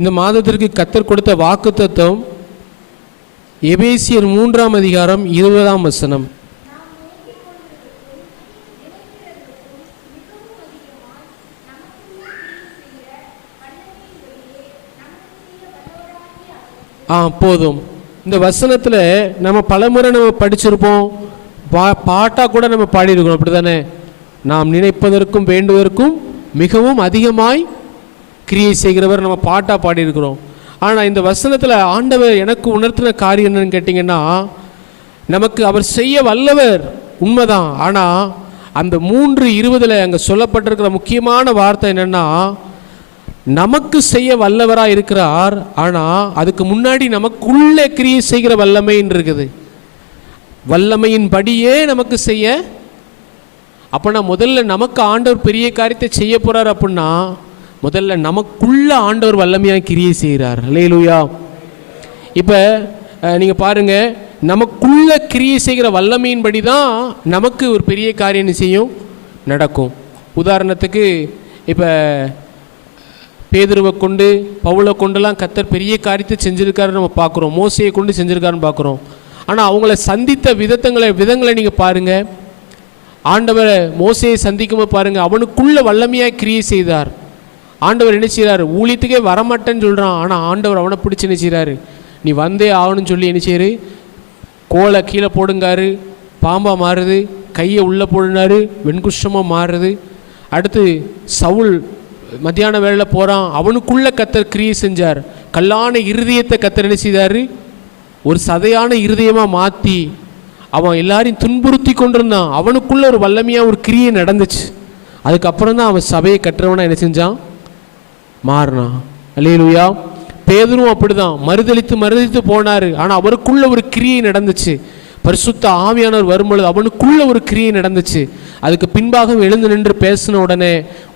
இந்த மாதத்திற்கு கர்த்தர் கொடுத்த வாக்குத்தத்தம் எபேசியர் 3ஆம் அதிகாரம் 20ஆம் வசனம். போதும். இந்த வசனத்தில் நம்ம பலமுறை நம்ம படிச்சிருப்போம், பாட்டாக கூட நம்ம பாடியிருக்கோம், அப்படி தானே? நாம் நினைப்பதற்கும் வேண்டுவதற்கும் மிகவும் அதிகமாய் கிரியை செய்கிறவர் நம்ம பாட்டாக பாடியிருக்கிறோம். ஆனால் இந்த வசனத்தில் ஆண்டவர் எனக்கு உணர்த்தின காரியம் என்னன்னு கேட்டிங்கன்னா, நமக்கு அவர் செய்ய வல்லவர் உண்மைதான். ஆனால் அந்த 3:20 அங்கே சொல்லப்பட்டிருக்கிற முக்கியமான வார்த்தை என்னென்னா, நமக்கு செய்ய வல்லவராக இருக்கிறார். ஆனால் அதுக்கு முன்னாடி நமக்குள்ளே கிரியை செய்கிற வல்லமைன்னு இருக்குது. வல்லமையின் படியே நமக்கு செய்ய. அப்படின்னா முதல்ல நமக்கு ஆண்டவர் பெரிய காரியத்தை செய்ய போகிறார். அப்படின்னா முதல்ல நமக்குள்ள ஆண்டவர் வல்லமையாக கிரியை செய்கிறார். அல்லேலூயா. இப்போ நீங்கள் பாருங்கள், நமக்குள்ள கிரியை செய்கிற வல்லமையின்படி தான் நமக்கு ஒரு பெரிய காரியம் செய்யும் நடக்கும். உதாரணத்துக்கு இப்போ பேதுருவை கொண்டு பவுலை கொண்டுலாம் கர்த்தர் பெரிய காரியத்தை செஞ்சுருக்காருன்னு நம்ம பார்க்குறோம். மோசையை கொண்டு செஞ்சுருக்காருன்னு பார்க்குறோம். ஆனால் அவங்கள சந்தித்த விதங்களை நீங்கள் பாருங்கள். ஆண்டவரை மோசையை சந்திக்கும்போது பாருங்கள், அவனுக்குள்ள வல்லமையாக கிரியை செய்தார். ஆண்டவர் என்ன செய்கிறார்? ஊழியத்துக்கே வரமாட்டேன்னு சொல்கிறான். ஆனால் ஆண்டவர் அவனை பிடிச்சி என்ன செய்கிறாரு? நீ வந்தே ஆகணும்னு சொல்லி என்ன செய்யாரு? கோலை கீழே போடுங்காரு, பாம்பாக மாறுது. கையை உள்ளே போடுனாரு, வெண்குஷ்டமாக மாறுது. அடுத்து சவுல் மத்தியான வேளையில் போகிறான், அவனுக்குள்ளே கர்த்தர் கிரியை செஞ்சார். கல்லான இருதயத்தை கர்த்தர் என்ன செய்தார்? ஒரு சதையான இருதயமாக மாற்றி அவன் எல்லாரையும் துன்புறுத்தி கொண்டிருந்தான். அவனுக்குள்ளே ஒரு வல்லமையாக ஒரு கிரியை நடந்துச்சு. அதுக்கப்புறம் தான் அவன் சபையை கட்டுறவனா என்ன செஞ்சான்? மாறினான். அல்லேலூயா. பேதுரும் அப்படிதான் மறுதளித்து போனார். ஆனால் அவருக்குள்ள ஒரு கிரியை நடந்துச்சு. பரிசுத்த ஆவியானவர் வரும்பொழுது அவனுக்குள்ள ஒரு கிரியை நடந்துச்சு. அதுக்கு பின்பாக எழுந்து நின்று பேசின உடனே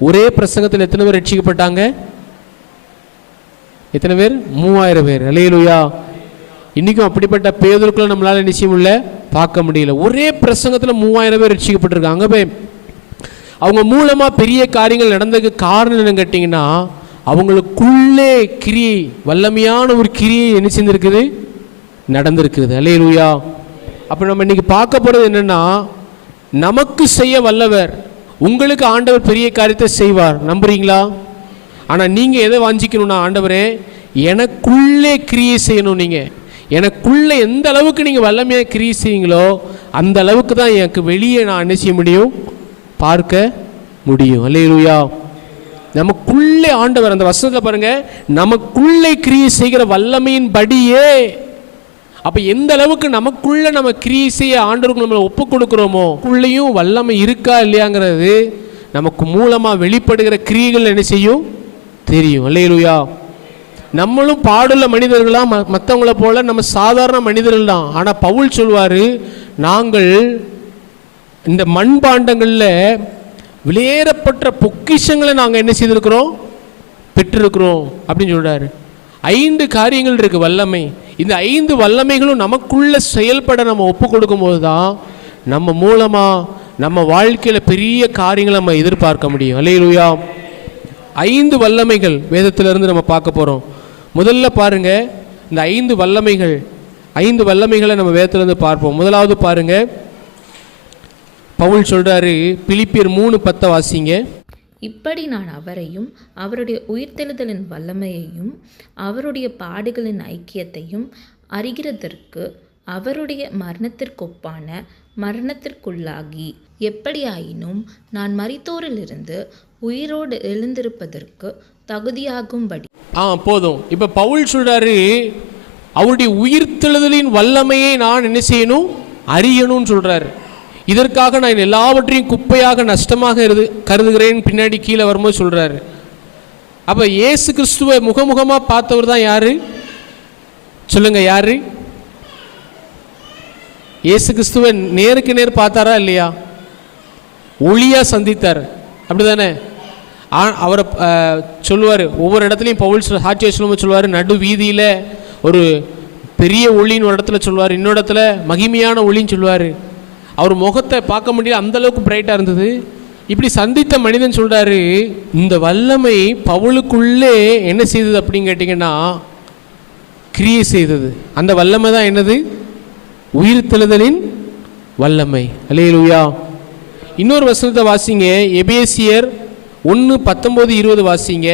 ஒரே பிரசங்கத்தில் எத்தனை பேர் ரட்சிக்கப்பட்டாங்க? எத்தனை பேர்? 3000 பேர். அல்லேலூயா. இன்றைக்கும் அப்படிப்பட்ட பேதுருக்களை நம்மளால் நிச்சயம் இல்லை பார்க்க முடியல. ஒரே பிரசங்கத்தில் 3000 பேர் ரட்சிக்கப்பட்டிருக்காங்க. அவங்க மூலமாக பெரிய காரியங்கள் நடந்ததுக்கு காரணம் என்னன்னு கேட்டிங்கன்னா, அவங்களுக்குள்ளே கிரியை, வல்லமையான ஒரு கிரியை என்ன செஞ்சிருக்குது? நடந்திருக்குது. அல்லேலூயா. அப்போ நம்ம இன்றைக்கி பார்க்க போகிறது என்னென்னா, நமக்கு செய்ய வல்லவர். உங்களுக்கு ஆண்டவர் பெரிய காரியத்தை செய்வார், நம்புறீங்களா? ஆனால் நீங்கள் எதை வாஞ்சிக்கணும்னா, ஆண்டவரே எனக்குள்ளே கிரியை செய்யணும். நீங்கள் எனக்குள்ளே எந்த அளவுக்கு நீங்கள் வல்லமையாக கிரியை செய்யுங்களோ அந்த அளவுக்கு தான் எனக்கு வெளியே நான் என்ன செய்ய முடியும்? பார்க்க முடியும். அல்லேலூயா. நமக்குள்ளே ஆண்டவர், அந்த வசனத்தில் பாருங்கள், நமக்குள்ளே கிரியை செய்கிற வல்லமையின் படியே. அப்போ எந்த அளவுக்கு நமக்குள்ளே நம்ம கிரியை செய்ய ஆண்டவருக்கு நம்மளை ஒப்பு கொடுக்குறோமோ, உள்ளேயும் வல்லமை இருக்கா இல்லையாங்கிறது நமக்கு மூலமாக வெளிப்படுகிற கிரியைகள் என்ன செய்யும்? தெரியும். அல்லேலூயா. நம்மளும் பாடுள்ள மனிதர்களாக மற்றவங்கள போல நம்ம சாதாரண மனிதர்கள் தான். ஆனால் பவுல் சொல்வார், நாங்கள் இந்த மண்பாண்டங்களில் வெளியேறப்பட்ட பொக்கிஷங்களை நாங்கள் என்ன செய்திருக்கிறோம்? பெற்றிருக்கிறோம் அப்படின்னு சொல்கிறாரு. 5 காரியங்கள் இருக்குது வல்லமை. இந்த 5 வல்லமைகளும் நமக்குள்ள செயல்பட நம்ம ஒப்பு கொடுக்கும்போது தான் நம்ம மூலமாக நம்ம வாழ்க்கையில் பெரிய காரியங்களை நம்ம எதிர்பார்க்க முடியும். அல்லேலூயா. 5 வல்லமைகள் வேதத்திலிருந்து நம்ம பார்க்க போகிறோம். முதல்ல பாருங்கள், இந்த 5 வல்லமைகளை நம்ம வேதத்திலிருந்து பார்ப்போம். முதலாவது பாருங்கள், பவுல் சொல்கிறாரு, பிலிப்பியர் 3:10 வாசிங்க. இப்படி நான் அவரையும் அவருடைய உயிர்த்தெழுதலின் வல்லமையையும் அவருடைய பாடுகளின் ஐக்கியத்தையும் அறிகிறதற்கு அவருடைய மரணத்திற்கொப்பான மரணத்திற்குள்ளாகி எப்படியாயினும் நான் மரித்தோரிலிருந்து உயிரோடு எழுந்திருப்பதற்கு தகுதியாகும்படி. போதும். இப்போ பவுல் சொல்கிறாரு, அவருடைய உயிர்த்தெழுதலின் வல்லமையை நான் என்ன செய்யணும்? அறியணும்னு சொல்கிறாரு. இதற்காக நான் எல்லாவற்றையும் குப்பையாக நஷ்டமாக கருதுகிறேன் பின்னாடி கீழே வரும்போது சொல்கிறாரு. அப்போ இயேசு கிறிஸ்துவை முகமுகமாக பார்த்தவர் தான் யாரு? சொல்லுங்க, யாரு? இயேசு கிறிஸ்துவை நேருக்கு நேர் பார்த்தாரா இல்லையா? ஒளியாக சந்தித்தார், அப்படி தானே? அவரை சொல்லுவார், ஒவ்வொரு இடத்துலையும் பவுல் சாட்சியை சொல்லும்போது சொல்லுவார், நடு வீதியில் ஒரு பெரிய ஒளின்னு ஒரு இடத்துல சொல்லுவார், இன்னொரு இடத்துல மகிமையான ஒளின்னு சொல்லுவார். அவர் முகத்தை பார்க்க முடியல, அந்தளவுக்கு பிரைட்டாக இருந்தது. இப்படி சந்தித்த மனிதன் சொல்றாரு, இந்த வல்லமை பவுலுக்குள்ளே என்ன செய்தது அப்படின்னு கேட்டிங்கன்னா கிரியை செய்தது. அந்த வல்லமை தான் என்னது? உயிர்த்தெழுதலின் வல்லமை. அல்லேலூயா. இன்னொரு வசனத்தை வாசிங்க, எபேசியர் 1:19-20 வாசிங்க.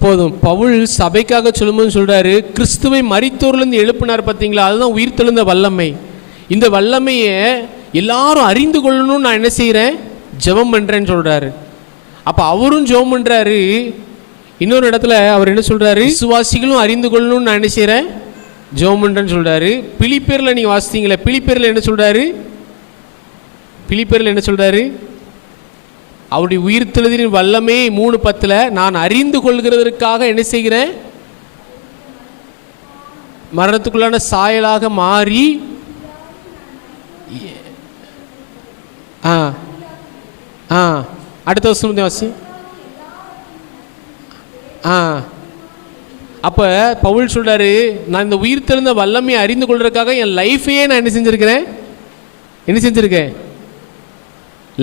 போதும். பவுல் சபைக்காக சொல்லும்போது சொல்றாரு, கிறிஸ்துவை மரித்தோரிலிருந்து எழுப்பினார் பார்த்தீங்களா, அதுதான் உயிர்த்தெழுந்த வல்லமை. இந்த வல்லமையை எல்லாரும் அறிந்து கொள்ளணும்னு நான் என்ன செய்கிறேன்? ஜெபம் பண்ணுறேன்னு சொல்கிறாரு. அப்போ அவரும் ஜெபம் பண்ணுறாரு. இன்னொரு இடத்துல அவர் என்ன சொல்கிறாரு? விசுவாசிகளும் அறிந்து கொள்ளணும்னு நான் என்ன செய்கிறேன்? ஜெபம் பண்ணுறேன்னு சொல்கிறாரு. பிலிப்பியரில் நீங்கள் வாசித்தீங்களே, பிலிப்பியரில் என்ன சொல்கிறாரு? பிலிப்பியரில் என்ன சொல்கிறாரு? அவருடைய உயிர்த்தெழுதலின் வல்லமே 3:10 நான் அறிந்து கொள்கிறதற்காக என்ன செய்கிறேன்? மரணத்துக்குள்ளான சாயலாக மாறி அடுத்த வருஷம் வாசி. அப்போ பவுல் சொல்றாரு, நான் இந்த உயிர்த்தெழுந்த வல்லமையை அறிந்து கொள்றதுக்காக என் லைஃபையே நான் என்ன செஞ்சிருக்கிறேன்? என்ன செஞ்சிருக்கேன்?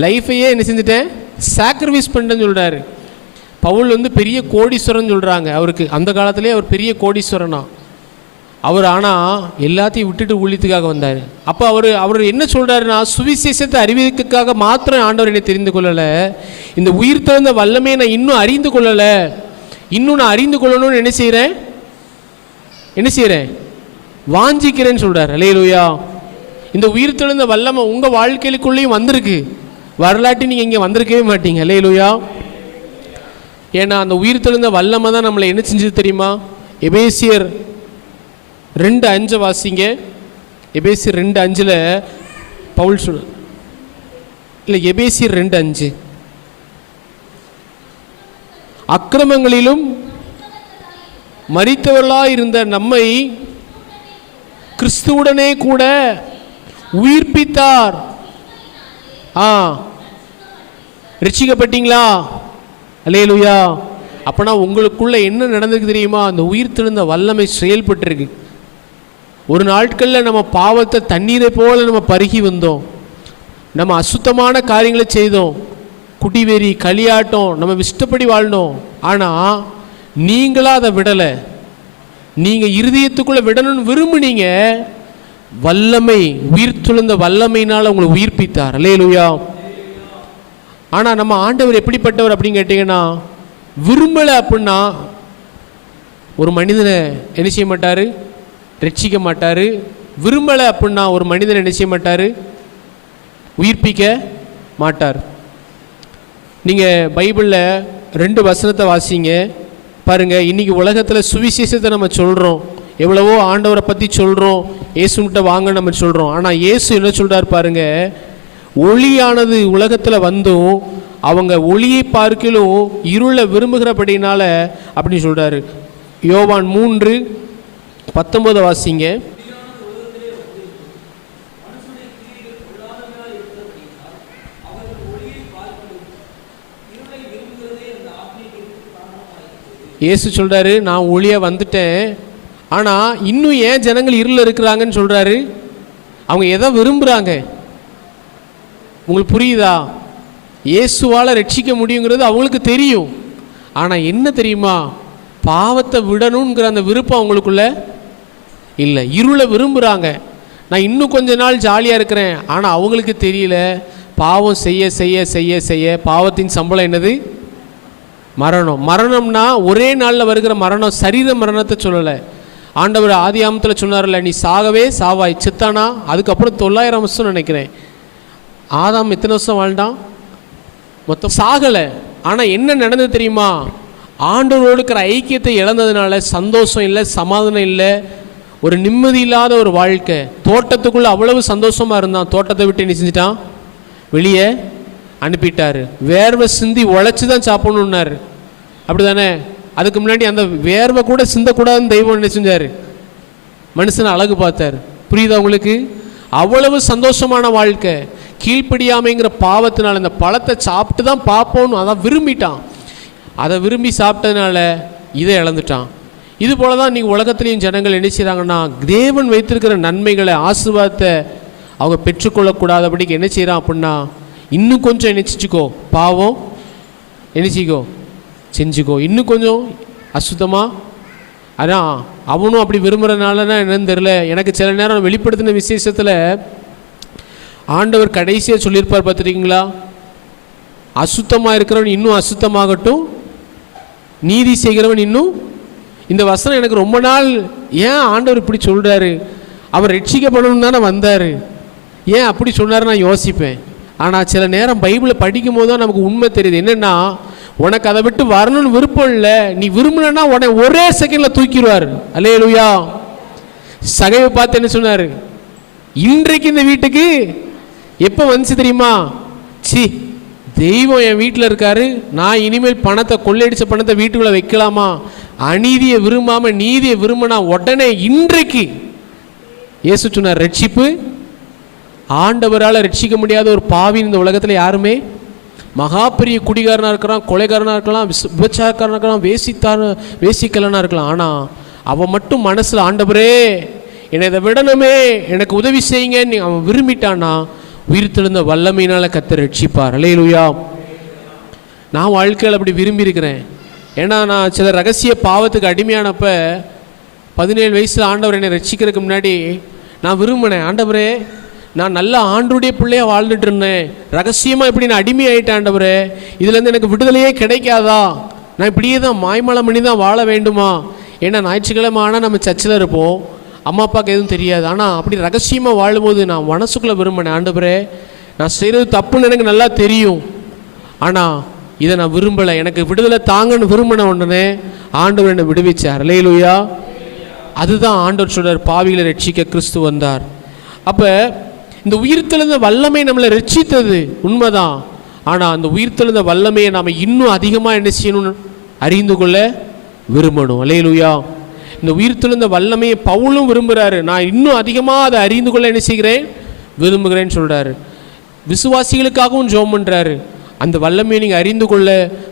லைஃபையே என்ன செஞ்சுட்டேன்? சாக்ரிஃபைஸ் பண்ணிட்டேன்னு சொல்கிறாரு. பவுல் பெரிய கோடீஸ்வரன் சொல்கிறாங்க. அவருக்கு அந்த காலத்திலே அவர் பெரிய கோடீஸ்வரனா அவர். ஆனால் எல்லாத்தையும் விட்டுட்டு ஊழியத்துக்காக வந்தார். அப்போ அவர் என்ன சொல்கிறாருன்னா, சுவிசேஷத்தை அறிவிக்கிறதுக்காக மாத்திரம் ஆண்டவர் என்னை தெரிந்து கொள்ளலை, இந்த உயிர்த்தெழுந்த வல்லமையை நான் இன்னும் அறிந்து கொள்ளலை, இன்னும் நான் அறிந்து கொள்ளணும்னு என்ன செய்கிறேன்? வாஞ்சிக்கிறேன்னு சொல்கிறார். அல்லேலூயா. இந்த உயிர்த்தெழுந்த வல்லமை உங்கள் வாழ்க்கைக்குள்ளேயும் வந்திருக்கு. வரலாற்றி நீங்கள் இங்கே வந்திருக்கவே மாட்டீங்க. அல்லேலூயா. ஏன்னா அந்த உயிர்த்தெழுந்த வல்லமை தான் நம்மளை என்ன செஞ்சது தெரியுமா? எபேசியர் 2:5 வாசிங்க. எபேசியர் 2:5 பவுல் எபேசியர் 2:5 அக்கிரமங்களிலும் மரித்தவர்களாய் இருந்த நம்மை கிறிஸ்துவுடனே கூட உயிர்ப்பித்தார். ரட்சிக்கப்பட்டீங்களா? அல்லேலூயா. அப்பனா உங்களுக்குள்ள என்ன நடந்திருக்கு தெரியுமா? அந்த உயிர்த்தெழுந்த வல்லமை செயல்பட்டுருக்கு. ஒரு நாட்களில் நம்ம பாவத்தை தண்ணீரை போல நம்ம பருகி வந்தோம், நம்ம அசுத்தமான காரியங்களை செய்தோம், குடிவெறி களியாட்டம், நம்ம இஷ்டப்படி வாழ்ந்தோம். ஆனால் நீங்களா அதை விடலை. நீங்கள் இருதயத்துக்குள்ளே விடணும்னு விரும்புனீங்க. வல்லமை, உயிர்த்தெழுந்த வல்லமையினால் உங்களை உயிர்ப்பித்தார். அல்லேலூயா. ஆனால் நம்ம ஆண்டவர் எப்படிப்பட்டவர் அப்படின்னு கேட்டிங்கன்னா, விரும்பலை அப்படின்னா ஒரு மனிதனை என்ன செய்ய மாட்டார்? ரட்சிக்க மாட்டார். விரும்பலை அப்படின்னா ஒரு மனிதனை என்ன செய்ய மாட்டார்? உயிர்ப்பிக்க மாட்டார். நீங்கள் பைபிளில் 2 வசனத்தை வாசிங்க பாருங்கள். இன்றைக்கி உலகத்தில் சுவிசேஷத்தை நம்ம சொல்கிறோம், எவ்வளவோ ஆண்டவரை பற்றி சொல்கிறோம், இயேசுகிட்ட வாங்க நம்ம சொல்கிறோம். ஆனால் இயேசு என்ன சொல்கிறார் பாருங்கள், ஒளியானது உலகத்தில் வந்தும் அவங்க ஒளியை பார்க்கலும் இருளை விரும்புகிறபடினால அப்படின்னு சொல்கிறாரு. யோவான் 3:19 வாசிங்க. இயேசு சொல்கிறாரு, நான் ஒளியாக வந்துட்டேன், ஆனால் இன்னும் ஏன் ஜனங்கள் இருளில் இருக்கிறாங்கன்னு சொல்கிறாரு. அவங்க எதை விரும்புகிறாங்க? உங்களுக்கு புரியுதா? இயேசுவால் ரட்சிக்க முடியுங்கிறது அவங்களுக்கு தெரியும். ஆனால் என்ன தெரியுமா? பாவத்தை விடணுங்கிற அந்த விருப்பம் அவங்களுக்குள்ள இல்லை. இருளை விரும்புகிறாங்க. நான் இன்னும் கொஞ்ச நாள் ஜாலியாக இருக்கிறேன். ஆனால் அவங்களுக்கு தெரியல, பாவம் செய்ய செய்ய செய்ய செய்ய பாவத்தின் சம்பளம் என்னது? மரணம். மரணம்னா ஒரே நாளில் வருகிற மரணம், சரீர மரணத்தை சொல்லலை. ஆண்டவர் ஆதியாமத்தில் சொன்னார்ல, நீ சாகவே சாவாய், சித்தானா. அதுக்கப்புறம் 900 வருஷம் நினைக்கிறேன். ஆதாம் எத்தனை வருஷம் வாழ்ந்தான்? மொத்தம் சாகலை. ஆனால் என்ன நடந்தது தெரியுமா? ஆண்டவரோடு இருக்கிற ஐக்கியத்தை இழந்ததுனால சந்தோஷம் இல்லை, சமாதானம் இல்லை, ஒரு நிம்மதி இல்லாத ஒரு வாழ்க்கை. தோட்டத்துக்குள்ளே அவ்வளவு சந்தோஷமாக இருந்தான், தோட்டத்தை விட்டு என்ன செஞ்சிட்டான்? வெளியே அனுப்பிட்டார். வேர்வை சிந்தி உழைச்சி தான் சாப்பிடணுன்னாரு. அப்படி தானே? அதுக்கு முன்னாடி அந்த வேர்வை கூட சிந்தக்கூடாதுன்னு தெய்வம் என்ன செஞ்சார்? மனுஷனை அழகு பார்த்தார். புரியுதா உங்களுக்கு? அவ்வளவு சந்தோஷமான வாழ்க்கை. கீழ்ப்படியாமைங்கிற பாவத்தினால இந்த பழத்தை சாப்பிட்டு தான் பார்ப்போன்னு அதான் விரும்பிட்டான். அதை விரும்பி சாப்பிட்டதுனால இதை இழந்துட்டான். இது போல தான் நீங்கள் உலகத்துலேயும் ஜனங்கள் என்ன செய்கிறாங்கன்னா, தேவன் வைத்திருக்கிற நன்மைகளை ஆசீர்வாதத்தை அவங்க பெற்றுக்கொள்ளக்கூடாதபடிக்கு என்ன செய்கிறான் அப்படின்னா, இன்னும் கொஞ்சம் நினச்சிக்கோ, பாவம் நினச்சிக்கோ, செஞ்சுக்கோ, இன்னும் கொஞ்சம் அசுத்தமாக. ஆனால் அவனும் அப்படி விரும்புகிறனாலனா என்னன்னு தெரில. எனக்கு சில நேரம் வெளிப்படுத்தின விசேஷத்தில் ஆண்டவர் கடைசியாக சொல்லியிருப்பார் பார்த்துருக்கீங்களா? அசுத்தமாக இருக்கிறவன் இன்னும் அசுத்தமாகட்டும், நீதி செய்கிறவன் இன்னும். இந்த வசனம் எனக்கு ரொம்ப நாள், ஏன் ஆண்டவர் இப்படி சொல்கிறாரு? அவர் ரட்சிக்கப்படணும் தானே வந்தார், ஏன் அப்படி சொன்னார் நான் யோசிப்பேன். ஆனால் சில நேரம் பைபிளை படிக்கும் போது தான் நமக்கு உண்மை தெரியுது. என்னென்னா, உனக்கு அதை விட்டு வரணும்னு விருப்பம் இல்லை, நீ விரும்புனா உடனே ஒரே செகண்டில் தூக்கிடுவார். அல்லேலூயா. சகைவை பார்த்து என்ன சொன்னார்? இன்றைக்கு இந்த வீட்டுக்கு எப்போ வந்துச்சு தெரியுமா? சி, தெய்வம் என் வீட்டில் இருக்காரு, நான் இனிமேல் பணத்தை கொள்ளையடிச்ச பணத்தை வீட்டுக்குள்ளே வைக்கலாமா? அநீதியை விரும்பாமல் நீதியை விரும்பினா உடனே இன்றைக்கு இயேசு சொன்னார், ரட்சிப்பு ஆண்டவரால் ரட்சிக்க முடியாத ஒரு பாவி இந்த உலகத்தில் யாருமே. மகா பெரிய குடிகாரனாக இருக்கலாம், கொலைகாரனாக இருக்கலாம், விபச்சாரக்காரனாக இருக்கலாம், வேசிக்கலனாக இருக்கலாம். ஆனால் அவன் மட்டும் மனசில் ஆண்டவரே என்னை இதை விடணுமே, எனக்கு உதவி செய்யுங்கன்னு அவன் விரும்பிட்டான்னா உயிர்த்தெழுந்த வல்லமையினால் கர்த்தர் ரட்சிப்பார். அல்லேலூயா. நான் வாழ்க்கையில் அப்படி விரும்பியிருக்கிறேன். ஏன்னா நான் சில ரகசிய பாவத்துக்கு அடிமையானப்ப 17 வயசில் ஆண்டவர் என்னை ரட்சிக்கிறதுக்கு முன்னாடி நான் விரும்பினேன், ஆண்டவரே நான் நல்ல ஆண்டருடைய பிள்ளையாக வாழ்ந்துட்டு இருந்தேன், ரகசியமாக இப்படி நான் அடிமை ஆகிட்டேன் ஆண்டவரே, இதுலேருந்து எனக்கு விடுதலையே கிடைக்காதா? நான் இப்படியே தான் மாய்மலம் பண்ணி தான் வாழ வேண்டுமா? ஏன்னா ஞாயிற்றுக்கிழமை ஆனால் நம்ம சர்ச்சில் இருப்போம், அம்மா அப்பாவுக்கு எதுவும் தெரியாது. ஆனால் அப்படி ரகசியமாக வாழும்போது நான் மனசுக்குள்ளே விரும்பினேன், ஆண்டவரே நான் செய்கிறது தப்புன்னு எனக்கு நல்லா தெரியும், ஆனால் இதை நான் விரும்பலை, எனக்கு விடுதலை தாங்கன்னு விரும்பின உடனே ஆண்டவர் என்னை விடுவிச்சார். அல்லேலூயா. அதுதான் ஆண்டவர் சொல்றார், பாவிகளை ரட்சிக்க கிறிஸ்து வந்தார். அப்போ இந்த உயிர்த்தெழுந்த வல்லமை நம்மளை ரட்சித்தது உண்மைதான். ஆனால் அந்த உயிர்த்தெழுந்த வல்லமையை நாம் இன்னும் அதிகமாக என்ன செய்யணும்னு அறிந்து கொள்ள விரும்பணும். அல்லேலூயா. இந்த உயிர்த்தெழுந்த வல்லமையை பவுலும் விரும்புகிறாரு, நான் இன்னும் அதிகமாக அதை அறிந்து கொள்ள என்ன செய்கிறேன், விரும்புகிறேன்னு சொல்கிறாரு. விசுவாசிகளுக்காகவும் ஜெபம் பண்ணுறாரு. அந்த வல்லமையை நீங்கள் அறிந்து கொள்ள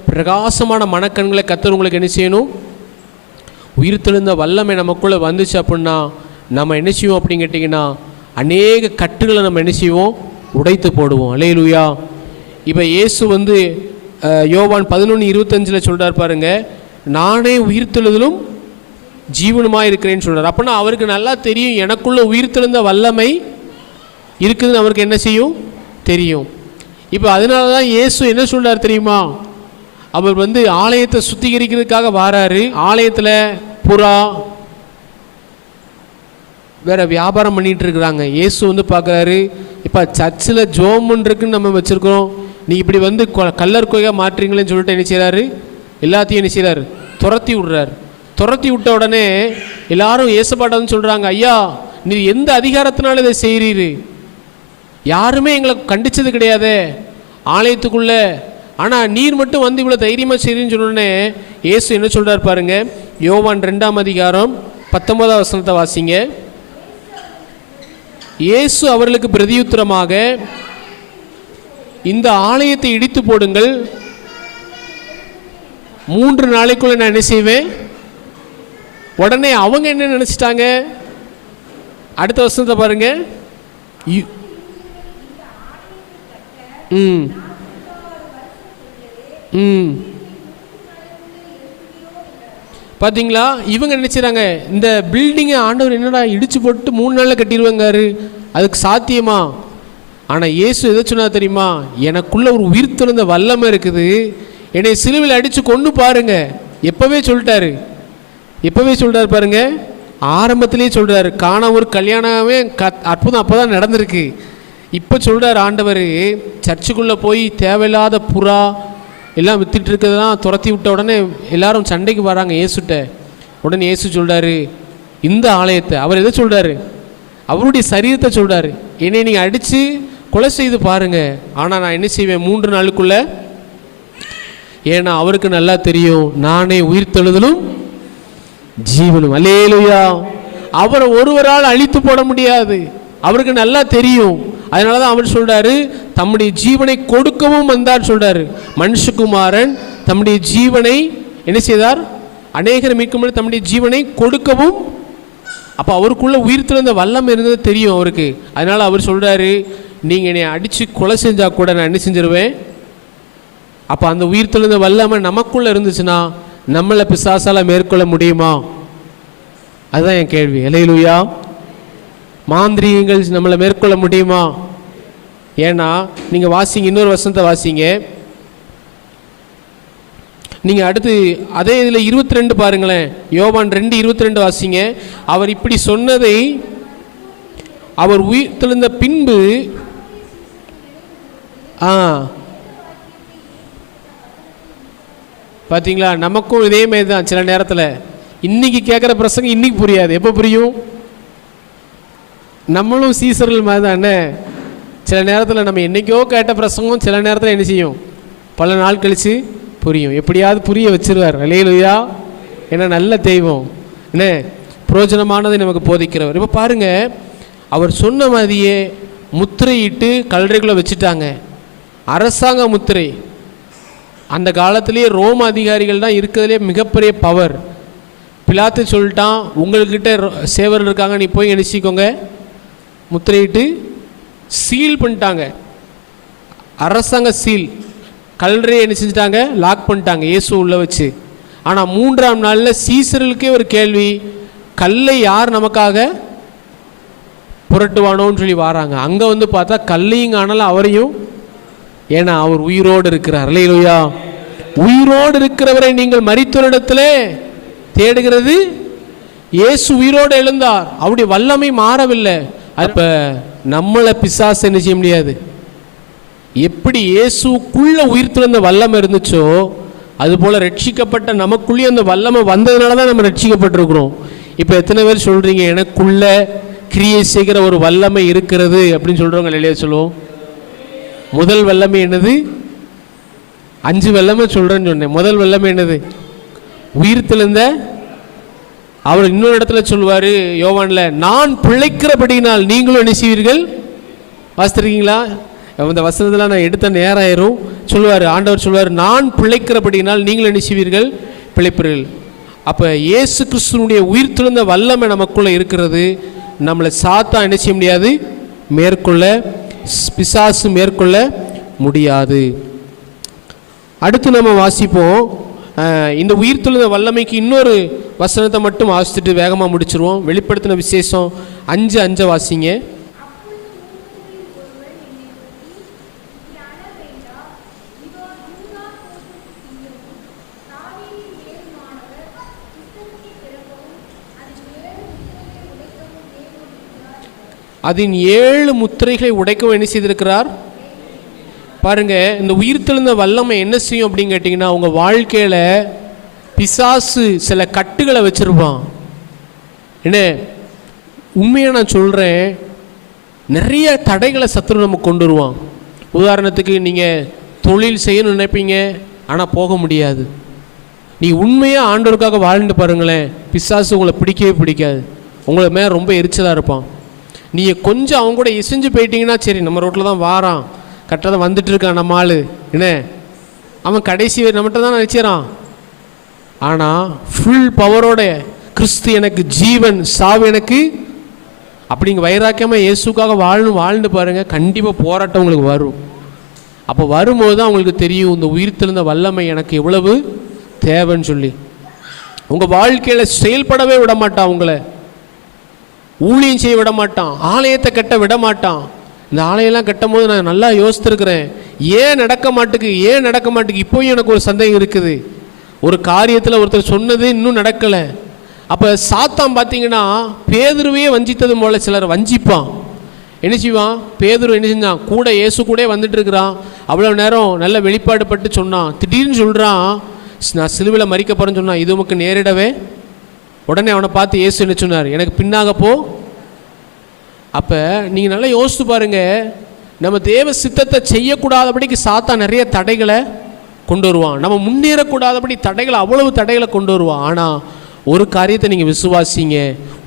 பிரகாசமான மனக்கண்களை கர்த்தர் உங்களுக்கு என்ன செய்யணும். உயிர்த்தெழுந்த வல்லமை நமக்குள்ளே வந்துச்சு அப்படின்னா நம்ம என்ன செய்வோம் அப்படின்னு கேட்டிங்கன்னா, அநேக கட்டுகளை நம்ம என்ன செய்வோம், உடைத்து போடுவோம். அல்லேலூயா. இப்போ இயேசு வந்து யோவான் 11:25 சொல்கிறார் பாருங்க, நானே உயிர்த்தெழுதலும் ஜீவனுமாக இருக்கிறேன்னு சொல்கிறார். அப்படின்னா அவருக்கு நல்லா தெரியும் எனக்குள்ள உயிர்த்தெழுந்த வல்லமை இருக்குதுன்னு அவருக்கு என்ன செய்யும், தெரியும். இப்போ அதனால தான் இயேசு என்ன சொல்கிறார் தெரியுமா, அவர் வந்து ஆலயத்தை சுத்திகரிக்கிறதுக்காக வாராரு. ஆலயத்தில் புறா வேறு வியாபாரம் பண்ணிகிட்டு இருக்கிறாங்க. இயேசு வந்து பார்க்குறாரு, இப்போ சர்ச்சில் ஜோமன் இருக்குன்னு நம்ம வச்சுருக்கிறோம், நீ இப்படி வந்து கல்லர் கோயாக மாற்றுறீங்களேன்னு சொல்லிட்டு என்ன செய்கிறாரு, எல்லாத்தையும் என்ன செய்கிறார், துரத்தி விடுறார். துரத்தி விட்ட உடனே எல்லாரும் ஏசப்பாட்டன்னு சொல்கிறாங்க, ஐயா நீ எந்த அதிகாரத்தினால இதை செய்கிறீரு, யாருமே எங்களை கண்டித்தது கிடையாதே ஆலயத்துக்குள்ளே, ஆனால் நீர் மட்டும் வந்து இவ்வளோ தைரியமாக செய்கிறீன்னு சொன்னோடனே இயேசு என்ன சொல்கிறார் பாருங்க, யோவான் 2:19 வாசிங்க. இயேசு அவர்களுக்கு பிரதியுத்தரமாக, இந்த ஆலயத்தை இடித்து போடுங்கள், 3 நாளைக்குள்ள நான் என்ன செய்வேன். உடனே அவங்க என்ன நினச்சிட்டாங்க, அடுத்த வசனத்தை பாருங்க, பார்த்தீங்களா, இவங்க நினைச்சாங்க இந்த பில்டிங்கை ஆண்டவர் என்னடா இடிச்சு போட்டு 3 நாளில் கட்டிடுவாங்காரு, அதுக்கு சாத்தியமா? ஆனால் இயேசு எதை சொன்னா தெரியுமா, எனக்குள்ள ஒரு உயிர்த்தெழுந்த வல்லமை இருக்குது, என்னை சிலுவையில் அடித்து கொண்டு பாருங்க. எப்போவே சொல்லிட்டாரு பாருங்க, ஆரம்பத்திலேயே சொல்கிறாரு. காண ஒரு கல்யாணமே அற்புதம் அப்போ தான் நடந்திருக்கு. இப்போ சொல்கிறார் ஆண்டவர், சர்ச்சுக்குள்ளே போய் தேவையில்லாத புறா எல்லாம் வித்துட்டு இருக்கிறதெல்லாம் துரத்தி விட்ட உடனே எல்லாரும் சண்டைக்கு வராங்க இயேசுட்ட. உடனே இயேசு சொல்கிறாரு, இந்த ஆலயத்தை, அவர் எதை சொல்கிறாரு, அவருடைய சரீரத்தை சொல்கிறாரு, என்னை நீங்கள் அடித்து கொலை செய்து பாருங்கள், ஆனால் நான் என்ன செய்வேன், 3 நாளுக்குள்ளே ஏன்னா அவருக்கு நல்லா தெரியும், நானே உயிர்த்தெழுதலும் ஜீவனும். அல்லேலூயா. அவரை ஒருவரால் அழித்து போட முடியாது, அவருக்கு நல்லா தெரியும். அதனால தான் அவர் சொல்றாரு, தம்முடைய ஜீவனை கொடுக்கவும் வந்தார் சொல்றாரு. மனுஷகுமாரன் தம்முடைய ஜீவனை என்ன செய்தார்? அநேகரை மீட்கும்போது தம்முடைய ஜீவனை கொடுக்கவும். அப்போ அவருக்குள்ள உயிர்த்தெழுந்த வல்லம் இருந்தது தெரியும் அவருக்கு. அதனால அவர் சொல்றாரு, நீங்க என்னை அடிச்சு கொலை செஞ்சா கூட நான் என்ன செஞ்சிருவேன். அப்போ அந்த உயிர்த்தெழுந்த வல்லமை நமக்குள்ள இருந்துச்சுன்னா நம்மளை பிசாசால மேற்கொள்ள முடியுமா? அதுதான் என் கேள்வி. அல்லேலூயா. மாந்திரீகங்கள் நம்மளை மேற்கொள்ள முடியுமா? ஏன்னா நீங்க வாசிங்க, இன்னொரு வசனத்தை வாசிங்க. நீங்க அடுத்து அதே இதில் 22 பாருங்களேன். யோவான் 2:22 வாசிங்க. அவர் இப்படி சொன்னதை அவர் உயிர்த்தெழுந்த பின்பு பார்த்தீங்களா, நமக்கும் இதே மாதிரி தான். சில நேரத்தில் இன்னைக்கு கேட்குற பிரசங்கம் இன்னைக்கு புரியாது, எப்போ புரியும்? நம்மளும் சீசர்கள் மாதிரி தானே. சில நேரத்தில் நம்ம என்றைக்கோ கேட்ட பிரசங்கம் சில நேரத்தில் என்ன செய்யும், பல நாள் கழித்து புரியும். எப்படியாவது புரிய வச்சிருவார். அல்லேலூயா. ஏன்னா நல்ல தெய்வம், என்ன பிரயோஜனமானதை நமக்கு போதிக்கிறவர். இப்போ பாருங்க, அவர் சொன்ன மாதிரியே முத்திரையிட்டு கல்லறைக்குள்ளே வச்சுட்டாங்க. அரசாங்க முத்திரை. அந்த காலத்திலேயே ரோம அதிகாரிகள் தான் இருக்கிறதுலே மிகப்பெரிய பவர். பிலாத்து சொல்லிட்டான், உங்கள்கிட்ட சேவர் இருக்காங்க, நீ போய் நினைச்சிக்கோங்க. முத்திரையிட்டு சீல் பண்ணிட்டாங்க, அரசாங்க சீல். கல்லறையை என்ன செஞ்சிட்டாங்க, லாக் பண்ணிட்டாங்க இயேசு உள்ள வச்சு. ஆனால் 3ஆம் நாளில் சீசர்களுக்கே ஒரு கேள்வி, கல்லை யார் நமக்காக புரட்டுவானோன்னு சொல்லி வராங்க. அங்கே வந்து பார்த்தா கல்லையும் காணல அவரையும். ஏன்னா அவர் உயிரோடு இருக்கிறார். அல்லேலூயா. உயிரோடு இருக்கிறவரை நீங்கள் மரித்தோரிடத்தில் தேடுகிறது. இயேசு உயிரோடு எழுந்தார், அவருடைய வல்லமை மாறவில்லை. அப்ப நம்மளை பிசாசு என்ன செய்ய முடியாது. எப்படி இயேசுக்குள்ள உயிர்த்தெழுந்த வல்லமை இருந்துச்சோ அதுபோல ரட்சிக்கப்பட்ட நமக்குள்ளே அந்த வல்லமை வந்ததுனால தான் நம்ம ரட்சிக்கப்பட்டிருக்கிறோம். இப்போ எத்தனை பேர் சொல்றீங்க, எனக்குள்ள கிரியை செய்கிற ஒரு வல்லமை இருக்கிறது அப்படின்னு சொல்றவங்க இல்லையா? சொல்லுவோம். முதல் வல்லமை என்னது? 5 வல்லமை சொல்றேன்னு சொன்னேன். முதல் வல்லமை என்னது? உயிர்த்தெழுந்த. அவர் இன்னொரு இடத்துல சொல்லுவாரு யோவான்ல, நான் பிழைக்கிறபடினால் நீங்களும் என்ன செய்வீர்கள். வாசித்திருக்கீங்களா? அந்த வசனத்தில் நான் எடுத்த நேரம் ஆயிரும். சொல்லுவார், ஆண்டவர் சொல்லுவார், நான் பிழைக்கிறபடினால் நீங்களும் என்ன செய்வீர்கள், பிழைப்பீர்கள். அப்போ இயேசு கிறிஸ்துனுடைய உயிர்த்தெழுந்த வல்லமை நமக்குள்ள இருக்கிறது. நம்மளை சாத்தா என்ன செய்ய முடியாது, மேற்கொள்ள, பிசாசு மேற்கொள்ள முடியாது. அடுத்து நம்ம வாசிப்போம். இந்த உயிர்த்தெழுந்த வல்லமைக்கு இன்னொரு வசனத்தை மட்டும் வாசிச்சுட்டு வேகமாக முடிச்சிருவோம். வெளிப்படுத்தின விசேஷம் 5:5 வாசிங்க. அதன் 7 முத்திரைகளை உடைக்கவும் என்ன செய்திருக்கிறார் பாருங்க. இந்த உயிர்த்தெழுந்த வல்லமை என்ன செய்யும் அப்படின்னு கேட்டிங்கன்னா, உங்கள் வாழ்க்கையில் பிசாசு சில கட்டுகளை வச்சிருப்பான். என்ன உண்மையாக நான் சொல்கிறேன், நிறைய தடைகளை சத்துரு நமக்கு கொண்டு வருவான். உதாரணத்துக்கு நீங்கள் தொழில் செய்யணும்னு நினைப்பீங்க, ஆனால் போக முடியாது. நீ உண்மையாக ஆண்டவருக்காக வாழ்ந்து பாருங்களேன், பிசாசு உங்களை பிடிக்கவே பிடிக்காது, உங்களை மேலே ரொம்ப எரிச்சலாக இருப்பான். நீங்கள் கொஞ்சம் அவங்க கூட இசைஞ்சு போயிட்டீங்கன்னா, சரி நம்ம ரோட்டில் தான் வாரான், கரெக்டாக தான் வந்துட்டு இருக்கான் நம்ம ஆள், என்ன அவன் கடைசி நம்மகிட்ட தான் நினச்சிடறான். ஆனால் ஃபுல் பவரோட கிறிஸ்து எனக்கு ஜீவன், சாவு எனக்கு அப்படிங்க வைராக்கியமாக இயேசுக்காக வாழ்ந்து பாருங்கள், கண்டிப்பாக போராட்டம் உங்களுக்கு வரும். அப்போ வரும்போது தான் உங்களுக்கு தெரியும் இந்த உயிர்த்தெழுந்த வல்லமை எனக்கு எவ்வளவு தேவைன்னு சொல்லி. உங்கள் வாழ்க்கையில் செயல்படவே விட மாட்டான், உங்களை ஊழியம் செய்ய விட மாட்டான், ஆலயத்தை கட்ட விட மாட்டான். இந்த ஆலயம்லாம் கட்டும் போது நான் நல்லா யோசித்துருக்கிறேன், ஏன் நடக்க மாட்டேங்குது. இப்போயும் எனக்கு ஒரு சந்தேகம் இருக்குது. ஒரு காரியத்தில் ஒருத்தர் சொன்னது இன்னும் நடக்கலை. அப்போ சாத்தான் பார்த்தீங்கன்னா பேதுருவையே வஞ்சித்தது போல சிலர் வஞ்சிப்பான். என்ன செய்வான், பேதுரு என்ன செஞ்சான், கூட இயேசு கூட வந்துட்டு இருக்கிறான், அவ்வளோ நேரம் நல்ல வெளிப்பாடு பட்டு சொன்னான். திடீர்னு சொல்கிறான், நான் சிலுவையில் மரிக்க போகிறேன்னு சொன்னான், இது உமக்கு நேரிடவே. உடனே அவனை பார்த்து இயேசு என்ன சொன்னார், எனக்கு பின்னாக போ. அப்போ நீங்கள் நல்லா யோசித்து பாருங்கள், நம்ம தேவ சித்தத்தை செய்யக்கூடாதபடிக்கு சாத்தா நிறைய தடைகளை கொண்டு வருவான். நம்ம முன்னேறக்கூடாதபடி தடைகளை, அவ்வளவு தடைகளை கொண்டு வருவான். ஆனால் ஒரு காரியத்தை நீங்கள் விசுவாசிங்க,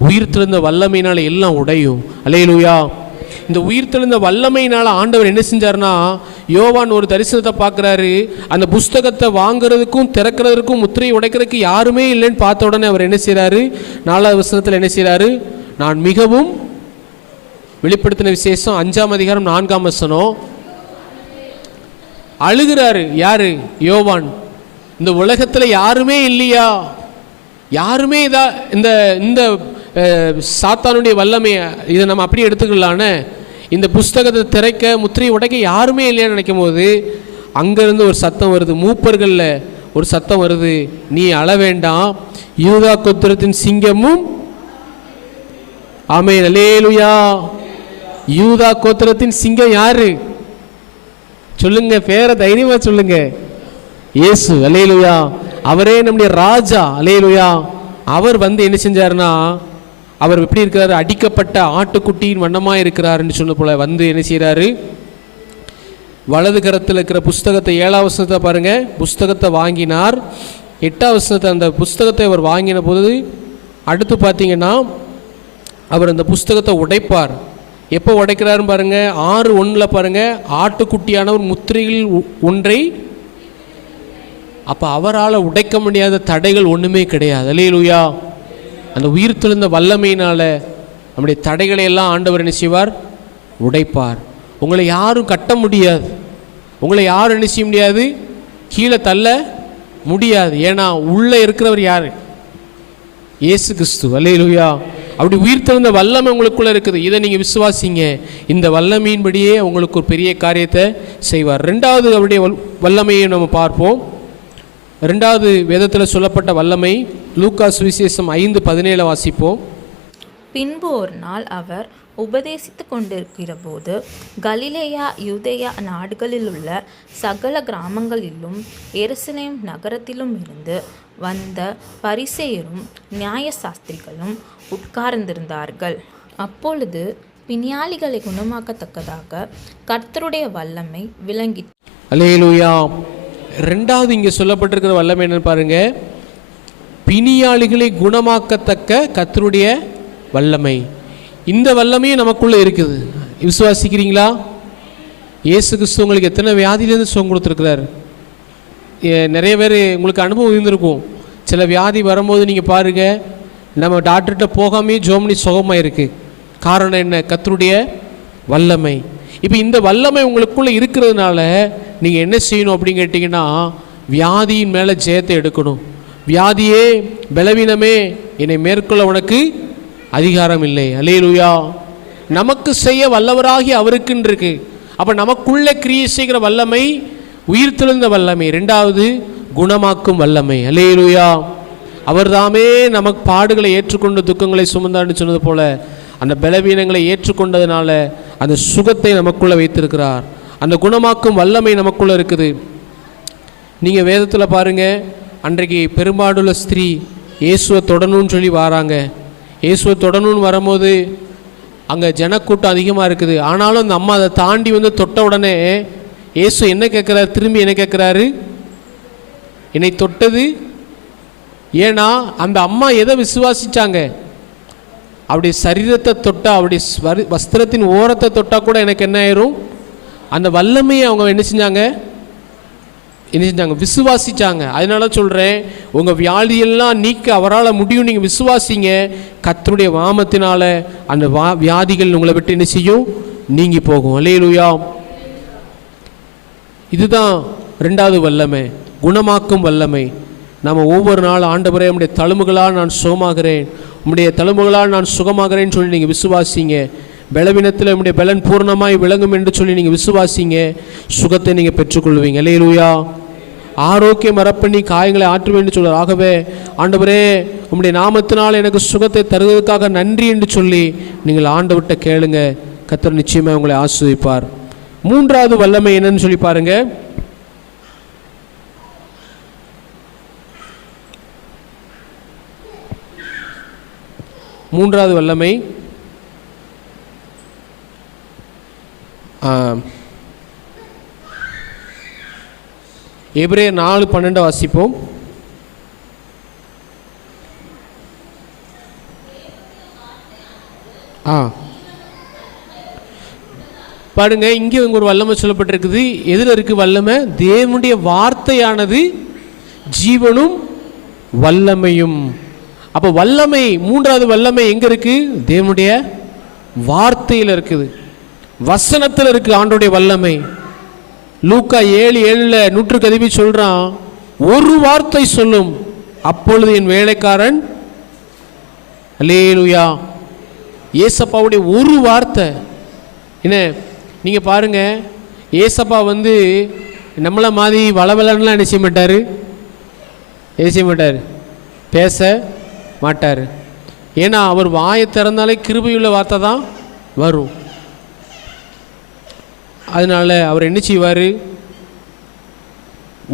உயிர்த்தெழுந்த வல்லமையினால் எல்லாம் உடையும். அல்லேலூயா. இந்த உயிர்த்தெழுந்த வல்லமையினால் ஆண்டவர் என்ன செஞ்சார்னா, யோவான் ஒரு தரிசனத்தை பார்க்குறாரு. அந்த புஸ்தகத்தை வாங்குறதுக்கும் திறக்கிறதுக்கும் முத்திரையை உடைக்கிறதுக்கு யாருமே இல்லைன்னு பார்த்த உடனே அவர் என்ன செய்கிறாரு, 4வது வசனத்தில் என்ன செய்கிறாரு, நான் மிகவும், வெளிப்படுத்தின விசேஷம் 5ஆம் அதிகாரம் 4ஆம் வசனம், அழுகிறாரு. யாரு? யோவான். இந்த உலகத்தில் யாருமே இல்லையா, யாருமே இந்த இந்த சாத்தானுடைய வல்லமையை இதை நம்ம அப்படியே எடுத்துக்கலான்னு, இந்த புஸ்தகத்தை திறக்க முத்திரை உடைக்க யாருமே இல்லையான்னு நினைக்கும் போது அங்கேருந்து ஒரு சத்தம் வருது, மூப்பர்களில் ஒரு சத்தம் வருது, நீ அழ வேண்டாம், யூதா கோத்திரத்தின் சிங்கமும். ஆமென், அல்லேலூயா. யூதா கோத்திரத்தின் சிங்கம் யாரு சொல்லுங்க, பேரை தைரியமா சொல்லுங்க. இயேசு. அல்லேலூயா. அவரே நம்முடைய ராஜா. அல்லேலூயா. அவர் வந்து என்ன செஞ்சாருன்னா, அவர் எப்படி இருக்கிறாரு, அடிக்கப்பட்ட ஆட்டுக்குட்டியின் வண்ணமாக இருக்கிறாருன்னு சொன்ன போல வந்து என்ன செய்கிறாரு, வலது கரத்தில் இருக்கிற புஸ்தகத்தை 7ஆம் வசனத்தை பாருங்க, புஸ்தகத்தை வாங்கினார். 8ஆம் வசனத்தை, அந்த புஸ்தகத்தை அவர் வாங்கின போது அடுத்து பார்த்தீங்கன்னா அவர் அந்த புஸ்தகத்தை உடைப்பார். எப்போ உடைக்கிறாருன்னு பாருங்க, 6:1 பாருங்க, ஆட்டுக்குட்டியானவர் முத்திரையில் ஒன்றை. அப்போ அவரால் உடைக்க முடியாத தடைகள் ஒன்றுமே கிடையாது. அல்லேலூயா. அந்த உயிர்த்தெழுந்த வல்லமையினால் நம்முடைய தடைகளை எல்லாம் ஆண்டவர் என்ன செய்வார், உடைப்பார். உங்களை யாரும் கட்ட முடியாது, உங்களை யாரும் என்ன செய்ய முடியாது, கீழே தள்ள முடியாது. ஏன்னா உள்ளே இருக்கிறவர் யார், இயேசு கிறிஸ்து. அல்லேலூயா. அப்படி உயிர்த்தெழுந்த வல்லமை உங்களுக்குள்ளே இருக்குது. இதை நீங்கள் விசுவாசிங்க, இந்த வல்லமையின்படியே உங்களுக்கு ஒரு பெரிய காரியத்தை செய்வார். 2வது அவருடைய வல்லமையை நம்ம பார்ப்போம். 2வது வேதத்தில் சொல்லப்பட்ட வல்லமை லூக்கா சுவிசேஷம் 5:17 வாசிப்போம். பின்பு ஒரு நாள் அவர் உபதேசித்து கொண்டிருக்கிற போது கலிலேயா யூதேயா நாடுகளில் உள்ள சகல கிராமங்களிலும் எருசலேம் நகரத்திலும் இருந்து வந்த பரிசேயரும் நியாயசாஸ்திரிகளும் உட்கார்ந்திருந்தார்கள். அப்பொழுது பிணியாளிகளை குணமாக்கத்தக்கதாக கர்த்தருடைய வல்லமை விளங்கி. அல்லேலூயா. 2வது இங்கே சொல்லப்பட்டிருக்கிற வல்லமை என்னன்னு பாருங்க, பிணியாளிகளை குணமாக்கத்தக்க கர்த்தருடைய வல்லமை. இந்த வல்லமையும் நமக்குள்ளே இருக்குது. விசுவாசிக்கிறீங்களா? இயேசு கிறிஸ்து உங்களுக்கு எத்தனை வியாதியிலேருந்து சுகம் கொடுத்துருக்கிறார். நிறைய பேர் உங்களுக்கு அனுபவம் இருந்திருக்கும். சில வியாதி வரும்போது நீங்கள் பாருங்கள், நம்ம டாக்டர்கிட்ட போகாமே ஜோம்னி சுகமாக இருக்குது. காரணம் என்ன? கர்த்தருடைய வல்லமை. இப்போ இந்த வல்லமை உங்களுக்குள்ளே இருக்கிறதுனால நீங்கள் என்ன செய்யணும் அப்படின்னு கேட்டிங்கன்னா, வியாதியின் மேலே ஜெயத்தை எடுக்கணும். வியாதியே, பலவீனமே, என்னை மேற்கொள்ள உனக்கு அதிகாரம் இல்லை. அல்லேலூயா. நமக்கு செய்ய வல்லவராகி அவருக்குன்னு இருக்கு. அப்போ நமக்குள்ளே கிரியை செய்கிற வல்லமை உயிர்த்தெழுந்த வல்லமை. 2வது குணமாக்கும் வல்லமை. அல்லேலூயா. அவர் தாமே நமக்கு பாடுகளை ஏற்றுக்கொண்டு துக்கங்களை சுமந்தான்னு சொன்னது போல அந்த பலவீனங்களை ஏற்றுக்கொண்டதுனால அந்த சுகத்தை நமக்குள்ளே வைத்திருக்கிறார். அந்த குணமாக்கும் வல்லமை நமக்குள்ளே இருக்குது. நீங்கள் வேதத்தில் பாருங்கள், அன்றைக்கு பெரும்பாடுள்ள ஸ்திரீ இயேசுவை தொடணும்னு சொல்லி வராங்க. இயேசுவை தொடணும்னு வரும்போது அங்கே ஜனக்கூட்டம் அதிகமாக இருக்குது. ஆனாலும் அந்த அம்மா அதை தாண்டி வந்து தொட்ட உடனே இயேசு என்ன கேட்குறாரு, திரும்பி என்ன கேட்குறாரு, என்னை தொட்டது. ஏன்னா அந்த அம்மா எதை விசுவாசிச்சாங்க, அவருடைய சரீரத்தை தொட்டால், அவருடைய வஸ்திரத்தின் ஓரத்தை தொட்டால் கூட எனக்கு என்ன ஆயிரும், அந்த வல்லமையை அவங்க என்ன செஞ்சாங்க, விசுவாசிச்சாங்க. அதனால சொல்கிறேன், உங்கள் வியாதியெல்லாம் நீக்க அவரால் முடியும். நீங்கள் விசுவாசிங்க, கர்த்தருடைய நாமத்தினால அந்த வியாதிகள் உங்களை விட்டு என்ன செய்யும், நீங்கி போகும். அல்லேலூயா. இதுதான் 2வது வல்லமை, குணமாக்கும் வல்லமை. நம்ம ஒவ்வொரு நாள் ஆண்டவரே உம்முடைய தழும்புகளால் நான் சுகமாகிறேன், உம்முடைய தழும்புகளால் நான் சுகமாகிறேன்னு சொல்லி நீங்கள் விசுவாசிங்க. பலவீனத்தில் உம்முடைய பலன் பூர்ணமாய் விளங்கும் என்று சொல்லி நீங்கள் விசுவாசிங்க, சுகத்தை நீங்கள் பெற்றுக்கொள்வீங்க. அல்லேலூயா. ஆரோக்கியம் மரப்பண்ணி காயங்களை ஆற்றுவேன் என்று சொல்கிறார். ஆகவே ஆண்டவரே உம்முடைய நாமத்தினால் எனக்கு சுகத்தை தருவதற்காக நன்றி என்று சொல்லி நீங்கள் ஆண்டவர்கிட்ட கேளுங்க. கர்த்தர் நிச்சயமாக உங்களை ஆசீர்வதிப்பார். 3வது வல்லமை என்னன்னு சொல்லி பாருங்க. மூன்றாவது வல்லமை எபிரேயர் 4:12 வாசிப்போம். பாருங்க, இங்கே ஒரு வல்லமை சொல்லப்பட்டிருக்குது. எதில் இருக்கு வல்லமை? தேவனுடைய வார்த்தையானது ஜீவனும் வல்லமையும். அப்போ வல்லமை, மூன்றாவது வல்லமை எங்க இருக்கு? தேவனுடைய வார்த்தையில் இருக்குது, வசனத்தில் இருக்கு ஆண்டோடைய வல்லமை. லூக்கா 7:7 நூற்றுக்கு அதிபதி சொல்றான், ஒரு வார்த்தை சொல்லும், அப்பொழுது என் வேலைக்காரன். அல்லேலூயா. ஏசப்பாவுடைய ஒரு வார்த்தை. என்ன நீங்க பாருங்க, ஏசப்பா நம்மள மாதிரி வளவலன்னுலாம் என்ன செய்ய மாட்டார், செய்ய மாட்டார், பேச மாட்டார். ஏன்னா அவர் வாயை திறந்தாலே கிருபையுள்ள வார்த்தை தான் வரும். அதனால அவர் என்ன செய்வார்?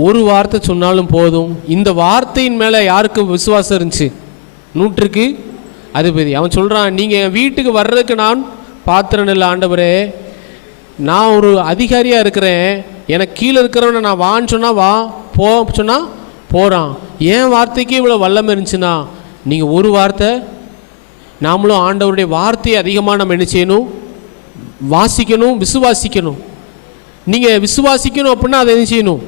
ஒரு வார்த்தை சொன்னாலும் போதும். இந்த வார்த்தையின் மேலே யாருக்கு விசுவாசம் இருந்துச்சு? நூற்றுக்கு அதிபதி. அவன் சொல்கிறான், நீங்கள் வீட்டுக்கு வர்றதுக்கு நான் பாத்திரம் இல்லை ஆண்டவரே, நான் ஒரு அதிகாரியாக இருக்கிறேன், எனக்கு கீழே இருக்கிறவனை நான் வான்னு சொன்னால் வா, போ சொன்னால் போகிறான். ஏன் வார்த்தைக்கு இவ்வளோ வல்லமை இருந்துச்சுன்னா, நீங்கள் ஒரு வார்த்தை. நாமளும் ஆண்டவருடைய வார்த்தையை அதிகமாக நம்ம என்ன செய்யணும்? வாசிக்கணும், விசுவாசிக்கணும். நீங்கள் விசுவாசிக்கணும் அப்படின்னா அதை என்ன செய்யணும்?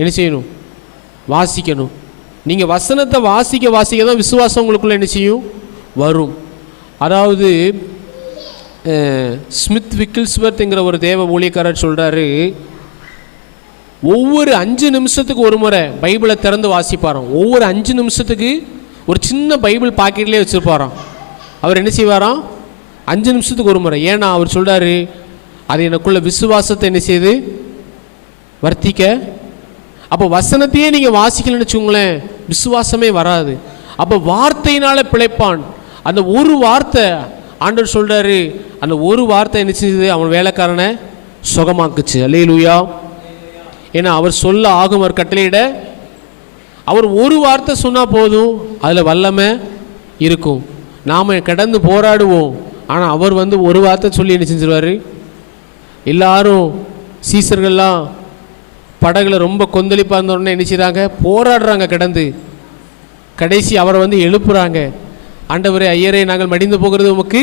என்ன செய்யணும்? வாசிக்கணும். நீங்கள் வசனத்தை வாசிக்க வாசிக்க தான் விசுவாசம் உங்களுக்குள்ள என்ன செய்யும்? வரும். அதாவது ஸ்மித் விக்கில்ஸ்வர்த்ங்கிற ஒரு தேவ ஊழியக்காரர் சொல்கிறாரு, ஒவ்வொரு 5 நிமிஷத்துக்கு ஒரு முறை பைபிளை திறந்து வாசிப்பாராம். ஒவ்வொரு 5 நிமிஷத்துக்கு ஒரு சின்ன பைபிள் பாக்கெட்லேயே வச்சுருப்பாராம். அவர் என்ன செய்வாராம்? 5 நிமிஷத்துக்கு ஒரு முறை. ஏன்னா அவர் சொல்கிறாரு, அது எனக்குள்ள விசுவாசத்தை என்ன செய்யுது? வர்த்திக்க. அப்போ வசனத்தையே நீங்கள் வாசிக்கலன்னு வச்சுக்கோங்களேன், விசுவாசமே வராது. அப்போ வார்த்தையினால பிழைப்பான். அந்த ஒரு வார்த்தை ஆண்டவர் சொல்கிறாரு, அந்த ஒரு வார்த்தை என்ன செய்யுது? அவன் வேலைக்காரனை சுகமாக்குச்சு. அல்லேலூயா. ஏன்னா அவர் சொல்ல ஆகும், அவர் கட்டளையிட. அவர் ஒரு வார்த்தை சொன்னால் போதும், அதில் வல்லமை இருக்கும். நாம் கடந்து போராடுவோம், ஆனால் அவர் ஒரு வார்த்தை சொல்லி என்ன செஞ்சிருவார்? எல்லாரும் சீசர்கள்லாம் படகுல ரொம்ப கொந்தளிப்பாக இருந்தோடனே என்ன செய்கிறாங்க? போராடுறாங்க கடந்து. கடைசி அவரை எழுப்புறாங்க, ஆண்டவரே ஐயரே நாங்கள் மடிந்து போகிறது உமக்கு.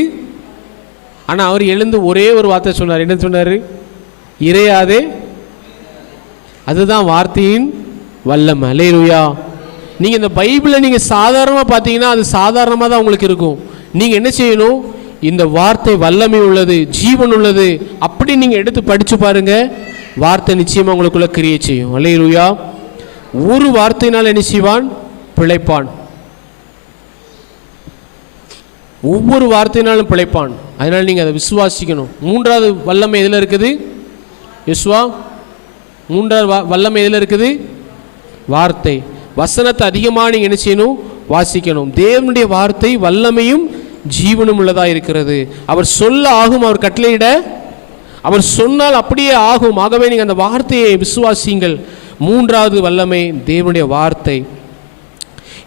ஆனால் அவர் எழுந்து ஒரே ஒரு வார்த்தை சொன்னார். என்ன சொன்னார்? இறையாதே. அதுதான் வார்த்தையின் வல்லமை. அல்லேலூயா. நீங்கள் இந்த பைபிளை நீங்கள் சாதாரணமாக பார்த்தீங்கன்னா அது சாதாரணமாக தான் உங்களுக்கு இருக்கும். நீங்கள் என்ன செய்யணும்? இந்த வார்த்தை வல்லமை உள்ளது, ஜீவன் உள்ளது, அப்படி நீங்கள் எடுத்து படித்து பாருங்கள். வார்த்தை நிச்சயமாக உங்களுக்குள்ள கிரியை செய்யும். அல்லேலூயா. ஒரு வார்த்தையினால் என்ன செய்வான்? பிழைப்பான். ஒவ்வொரு வார்த்தையினாலும் பிழைப்பான். அதனால் நீங்கள் அதை விசுவாசிக்கணும். மூன்றாவது வல்லமை எதில் இருக்குது? யெசுவா, மூன்றாவது வல்லமை எதில் இருக்குது? வார்த்தை. வசனத்தை அதிகமாக நீங்கள் என்ன செய்யணும்? வாசிக்கணும். தேவனுடைய வார்த்தை வல்லமையும் ஜீவனும் உள்ளதாக இருக்கிறது. அவர் சொல்ல ஆகும், அவர் கட்டளையிட அவர் சொன்னால் அப்படியே ஆகும். ஆகவே நீங்கள் அந்த வார்த்தையை விசுவாசியுங்கள். மூன்றாவது வல்லமை தேவனுடைய வார்த்தை.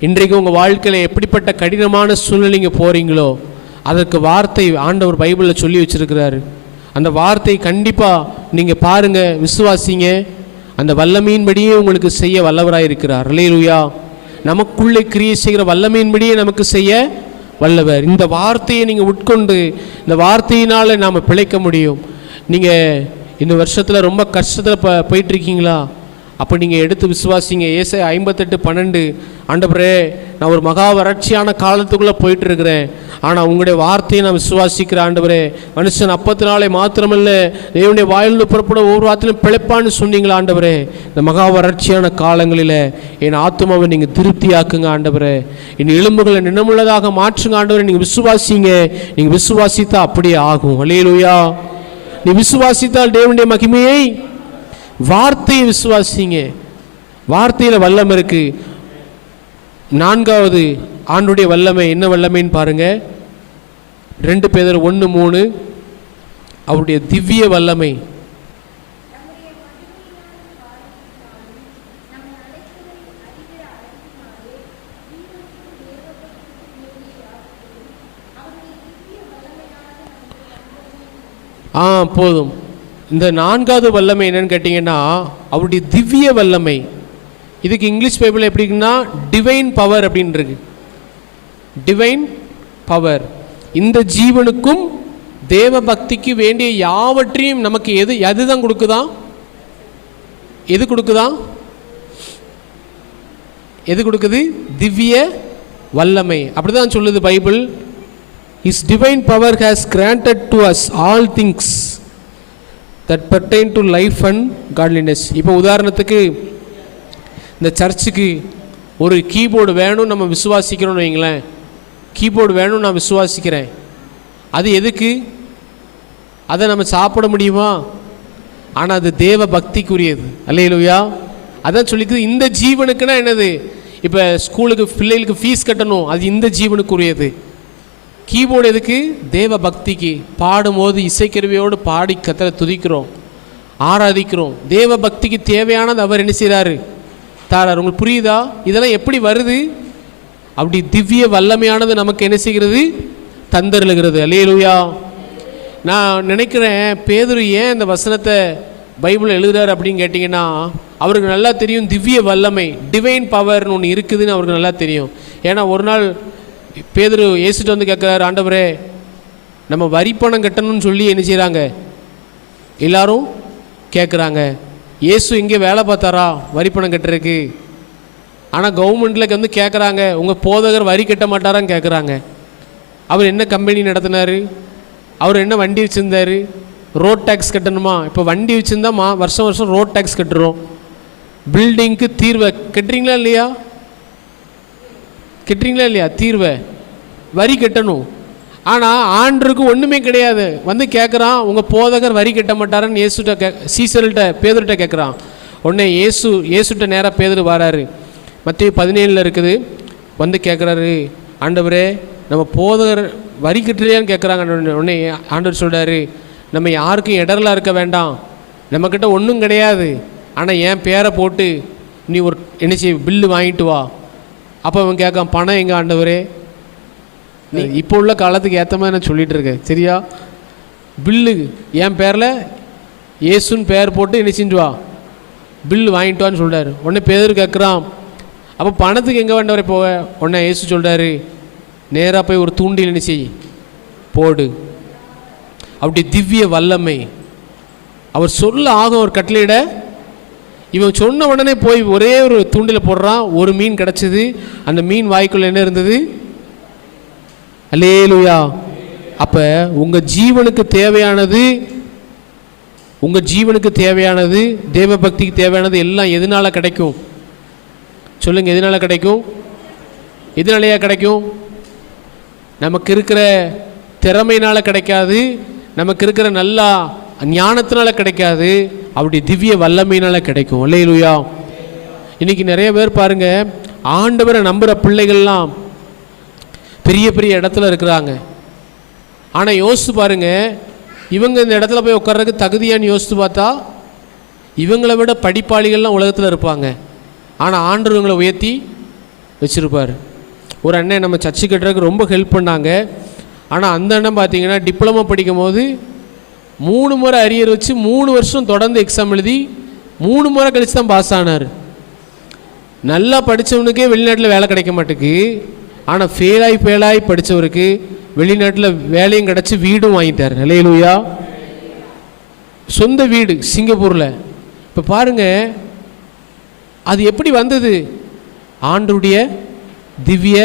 இன்றைக்கு உங்கள் வாழ்க்கையில் எப்படிப்பட்ட கடினமான சூழ்நிலைங்க போகிறீங்களோ, அதற்கு வார்த்தை ஆண்டவர் பைபிளில் சொல்லி வச்சுருக்கிறாரு. அந்த வார்த்தை கண்டிப்பாக நீங்கள் பாருங்கள், விசுவாசிங்க. அந்த வல்லமையின்படியே உங்களுக்கு செய்ய வல்லவராக இருக்கிறார். அல்லேலூயா. நமக்குள்ளே கிரியை செய்கிற வல்லமையின்படியே நமக்கு செய்ய வல்லவர். இந்த வார்த்தையை நீங்கள் உட்கொண்டு இந்த வார்த்தையினால் நாம் பிழைக்க முடியும். நீங்கள் இந்த வருஷத்தில் ரொம்ப கஷ்டத்தில் போயிட்டுருக்கீங்களா? அப்போ நீங்கள் எடுத்து விசுவாசிங்க. ஏசாயா 58:12, ஆண்டவரே நான் ஒரு மகா வறட்சியான காலத்துக்குள்ளே போயிட்டுருக்கிறேன், ஆனால் உங்களுடைய வார்த்தையை நான் விசுவாசிக்கிறேன் ஆண்டவரே. மனுஷன் அப்பத்தினாலே மாத்திரமல்ல தேவனுடைய வாயிலிருந்து புறப்பட ஒவ்வொரு வார்த்தையிலும் பிழைப்பான்னு சொன்னீங்களா ஆண்டவரே. இந்த மகா வறட்சியான காலங்களில் என் ஆத்துமாவை நீங்கள் திருப்தியாக்குங்க ஆண்டவரே. என் எலும்புகளை நினமுள்ளதாக மாற்றுங்க ஆண்டவரே. நீங்கள் விசுவாசிங்க. நீங்கள் விசுவாசித்தா அப்படியே ஆகும். அல்லேலூயா. நீ விசுவாசித்தால் தேவனுடைய மகிமையை, வார்த்தையை விசுவாசிங்க. வார்த்தையில் வல்லமை இருக்கு. நான்காவது ஆண்டுடைய வல்லமை என்ன வல்லமைன்னு பாருங்க. 2 பேதுரு 1:3 அவருடைய திவ்ய வல்லமை. போதும். இந்த நான்காவது வல்லமை என்னன்னு கேட்டிங்கன்னா அவருடைய திவ்ய வல்லமை. இதுக்கு இங்கிலீஷ் பைபிள் எப்படி இருக்குன்னா டிவைன் பவர் அப்படின்னு இருக்கு. Divine power. இந்த ஜீவனுக்கும் தேவ பக்திக்கு வேண்டிய யாவற்றையும் நமக்கு எதுதான் கொடுக்குதான்? எது கொடுக்குதான்? எது கொடுக்குது? திவ்ய வல்லமை. அப்படிதான் சொல்லுது Bible. His divine power has granted to us all things that pertain to life and godliness. இப்போ உதாரணத்துக்கு இந்த சர்ச்சுக்கு ஒரு கீபோர்டு வேணும் நம்ம விசுவாசிக்கிறோம்னு வைங்களேன். கீபோர்டு வேணும் நான் விசுவாசிக்கிறேன். அது எதுக்கு? அதை நம்ம சாப்பிட முடியுமா? ஆனால் அது தேவ பக்திக்குரியது. அல்லேலூயா. அதான் சொல்லிக்குது இந்த ஜீவனுக்குன்னா என்னது? இப்போ ஸ்கூலுக்கு பிள்ளைகளுக்கு ஃபீஸ் கட்டணும், அது இந்த ஜீவனுக்குரியது. கீபோர்டு எதுக்கு? தேவ பக்திக்கு. பாடும்போது இசைக்கருவியோடு பாடி கத்தரை துதிக்கிறோம், ஆராதிக்கிறோம். தேவ பக்திக்கு தேவையானது அவர் என்ன செய்கிறாரு? தாரார். உங்களுக்கு புரியுதா? இதெல்லாம் எப்படி வருது? அப்படி திவ்ய வல்லமையானது நமக்கு என்ன செய்கிறது? தந்தருளுகிறது. அல்லேலூயா. நான் நினைக்கிறேன் பேதுரு ஏன் இந்த வசனத்தை பைபிள் எழுதுறாரு அப்படின்னு கேட்டிங்கன்னா அவருக்கு நல்லா தெரியும் திவ்ய வல்லமை, டிவைன் பவர்னு ஒன்று இருக்குதுன்னு அவருக்கு நல்லா தெரியும். ஏன்னா ஒரு நாள் பேதுரு இயேசுட்டு வந்து கேட்குறாரு, ஆண்டவரே நம்ம வரி பணம் கட்டணும்னு சொல்லி என்ன செய்கிறாங்க? எல்லாரும் கேட்குறாங்க. இயேசு இங்கே வேலை பார்த்தாரா வரி பணம் கட்டுறதுக்கு? ஆனால் கவர்மெண்ட்டில் வந்து கேட்குறாங்க, உங்கள் போதகர் வரி கட்ட மாட்டாரான்னு கேட்குறாங்க. அவர் என்ன கம்பெனி நடத்தினார்? அவர் என்ன வண்டி வச்சுருந்தார்? ரோட் டேக்ஸ் கட்டணுமா? இப்போ வண்டி வச்சுருந்தா வருஷம் வருஷம் ரோட் டேக்ஸ் கட்டுறோம். பில்டிங்க்கு தீர்வை கட்டுறீங்களா இல்லையா? கட்டுறீங்களா இல்லையா? தீர்வை வரி கட்டணும். ஆனால் ஆண்டருக்கு ஒன்றுமே கிடையாது. வந்து கேட்குறான், உங்கள் போதகர் வரி கட்ட மாட்டாரன்னு இயேசுட்ட சீசர்கிட்ட பேதுருட்ட கேட்குறான். உடனே இயேசுட்ட நேராக பேதுரு வராரு. மத்திய 17 இருக்குது. வந்து கேட்குறாரு, ஆண்டவரே நம்ம போதகர் வரி கட்டுறியான்னு கேட்குறாங்க. உடனே ஆண்டவர் சொல்கிறாரு, நம்ம யாருக்கும் இடரலாக இருக்க வேண்டாம், நம்மக்கிட்ட ஒன்றும் கிடையாது. ஆனால் என் பேரை போட்டு நீ ஒரு என்ன செய்ய பில்லு வாங்கிட்டு வா. அப்போ அவன் கேட்கான், பணம் எங்கே ஆண்டவரே? நீ இப்போ உள்ள காலத்துக்கு ஏற்ற மாதிரி நான் சொல்லிகிட்டு இருக்கேன், சரியா? பில்லு என் பேரில் இயேசுன்னு பேர் போட்டு என்ன செஞ்சு வா, பில்லு வாங்கிட்டு வான்னு சொல்கிறாரு. உடனே பேதர் கேட்குறான், அப்போ பணத்துக்கு எங்கே வேண்டவரை போக? உடனே இயேசு சொல்கிறாரு, நேராக போய் ஒரு தூண்டில் என்ன செய், போடு. அப்படி திவ்ய வல்லமை. அவர் சொல்ல ஆகும் ஒரு கட்டளையிட, இவன் சொன்ன உடனே போய் ஒரே ஒரு தூண்டில் போடுறான். ஒரு மீன் கிடச்சிது. அந்த மீன் வாய்க்குள்ள என்ன இருந்தது? அல்லேலூயா. அப்போ உங்கள் ஜீவனுக்கு தேவையானது தேவ பக்திக்கு தேவையானது எல்லாம் எதனால் கிடைக்கும்? சொல்லுங்கள், எதனால் கிடைக்கும்? எதனாலையா கிடைக்கும்? நமக்கு இருக்கிற திறமையினால் கிடைக்காது, நமக்கு இருக்கிற நல்லா ஞானத்தினால கிடைக்காது, அப்படி திவ்ய வல்லமையினால் கிடைக்கும். அல்லேலூயா. இன்றைக்கி நிறைய பேர் பாருங்கள், ஆண்டவரை நம்புகிற பிள்ளைகள்லாம் பெரிய பெரிய இடத்துல இருக்கிறாங்க. ஆனால் யோசித்து பாருங்கள், இவங்க இந்த இடத்துல போய் உட்கார்றதுக்கு தகுதியான்னு யோசித்து பார்த்தா இவங்களை விட படிப்பாளிகள்லாம் உலகத்தில் இருப்பாங்க. ஆனால் ஆண்டவர் இவங்களை உயர்த்தி வச்சுருப்பார். ஒரு அண்ணன் நம்ம சர்ச்சு கட்டுறதுக்கு ரொம்ப ஹெல்ப் பண்ணாங்க. ஆனால் அந்த அண்ணன் பார்த்தீங்கன்னா டிப்ளமோ படிக்கும் போது 3 முறை அரியர் வச்சு 3 வருஷம் தொடர்ந்து எக்ஸாம் எழுதி 3 முறை கழித்து தான் பாஸ் ஆனார். நல்லா படித்தவனுக்கே வெளிநாட்டில் வேலை கிடைக்க மாட்டேக்கு. ஆனால் ஃபெயிலாகி படித்தவருக்கு வெளிநாட்டில் வேலையும் கிடச்சி வீடும் வாங்கிட்டார். அல்லேலூயா. சொந்த வீடு சிங்கப்பூரில். இப்போ பாருங்கள், அது எப்படி வந்தது? ஆண்டவருடைய திவ்ய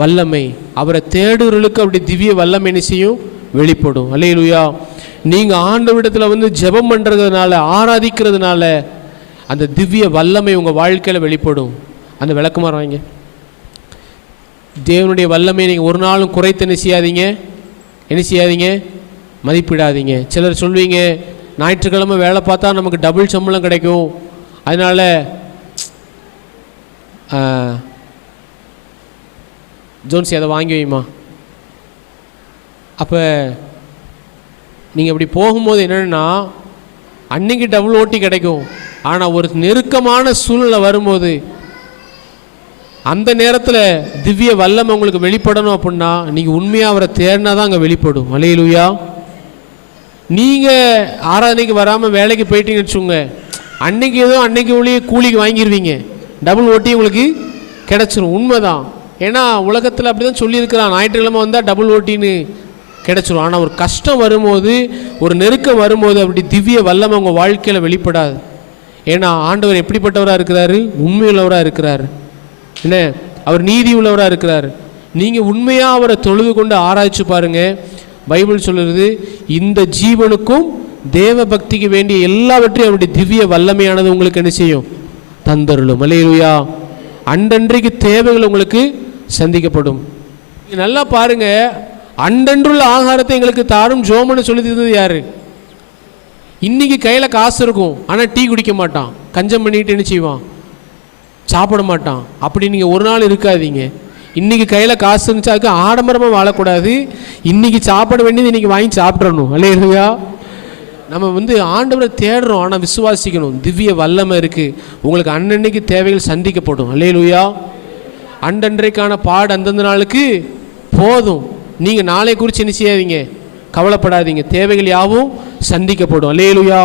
வல்லமை. அவரை தேடுறவர்களுக்கு அப்படி திவ்ய வல்லமை செய்யும், வெளிப்படும். அல்லேலூயா. நீங்கள் ஆண்டவரிடத்தில் வந்து ஜெபம் பண்ணுறதுனால, ஆராதிக்கிறதுனால அந்த திவ்ய வல்லமை உங்கள் வாழ்க்கையில் வெளிப்படும். அந்த விளக்குமாறு வாங்க. தேவனுடைய வல்லமை நீங்கள் ஒரு நாளும் குறைத்து என்ன செய்யாதீங்க, மதிப்பிடாதீங்க. சிலர் சொல்வீங்க, ஞாயிற்றுக்கிழமை வேலை பார்த்தா நமக்கு டபுள் சம்பளம் கிடைக்கும், அதனால் ஜோன்சி அதை வாங்கி வைமா. அப்போ நீங்கள் அப்படி போகும்போது என்னென்னா, அன்னைக்கு டபுள் ஓட்டி கிடைக்கும். ஆனால் ஒரு நெருக்கமான சூழ்நிலை வரும்போது அந்த நேரத்தில் திவ்ய வல்லமை உங்களுக்கு வெளிப்படணும் அப்படின்னா நீங்கள் உண்மையாக அவரை தேடினா தான் அங்கே வெளிப்படும். அல்லேலூயா. நீங்கள் ஆராதனைக்கு வராமல் வேலைக்கு போயிட்டீங்கன்னு வச்சுக்கோங்க, அன்னைக்கு ஏதோ அன்னைக்கு ஒளியே கூலிக்கு வாங்கிடுவீங்க, டபுள் ஓட்டி உங்களுக்கு கிடச்சிரும். உண்மைதான். ஏன்னா உலகத்தில் அப்படி தான் சொல்லியிருக்கிறான், ஞாயிற்றுக்கிழமை வந்தால் டபுள் ஓட்டின்னு கிடச்சிரும். ஆனால் ஒரு கஷ்டம் வரும்போது, ஒரு நெருக்கம் வரும்போது அப்படி திவ்ய வல்லமை உங்கள் வாழ்க்கையில் வெளிப்படாது. ஏன்னா ஆண்டவர் எப்படிப்பட்டவராக இருக்கிறாரு? உண்மையுள்ளவராக இருக்கிறார். என்ன, அவர் நீதி உள்ளவராக இருக்கிறார். நீங்கள் உண்மையாக அவரை தொழுது கொண்டு ஆராய்ச்சி பாருங்கள். பைபிள் சொல்லுறது, இந்த ஜீவனுக்கும் தேவ பக்திக்கு வேண்டிய எல்லாவற்றையும் அவருடைய திவ்ய வல்லமையானது உங்களுக்கு என்ன செய்யும்? தந்தருளும். அல்லேலூயா. அன்றன்றைக்கு தேவைகள் உங்களுக்கு சந்திக்கப்படும். நல்லா பாருங்க, அன்றன்றுள்ள ஆகாரத்தை எங்களுக்கு தாரும் ஜோமன்னு சொல்லி தந்தது யாரு? இன்னைக்கு கையில் காசு இருக்கும், ஆனால் டீ குடிக்க மாட்டான், கஞ்சம் பண்ணிட்டு என்ன செய்வான்? சாப்பிட மாட்டான். அப்படி நீங்கள் ஒரு நாள் இருக்காதீங்க. இன்றைக்கி கையில் காசு இருந்துச்சு, அதுக்கு ஆடம்பரமாக வாழக்கூடாது. இன்றைக்கி சாப்பிட வேண்டியது இன்றைக்கி வாங்கி சாப்பிட்றணும். அல்லேலூயா. நம்ம ஆண்டவரை தேடுறோம், ஆனால் விசுவாசிக்கணும். திவ்ய வல்லமை இருக்குது, உங்களுக்கு அன்னன்னைக்கு தேவைகள் சந்திக்கப்படும். அல்லேலூயா. அன்றன்றைக்கான பாடு அந்தந்த நாளுக்கு போதும். நீங்கள் நாளை குறித்து என்ன செய்யாதீங்க, கவலைப்படாதீங்க. தேவைகள் யாவும் சந்திக்கப்படும். அல்லேலூயா.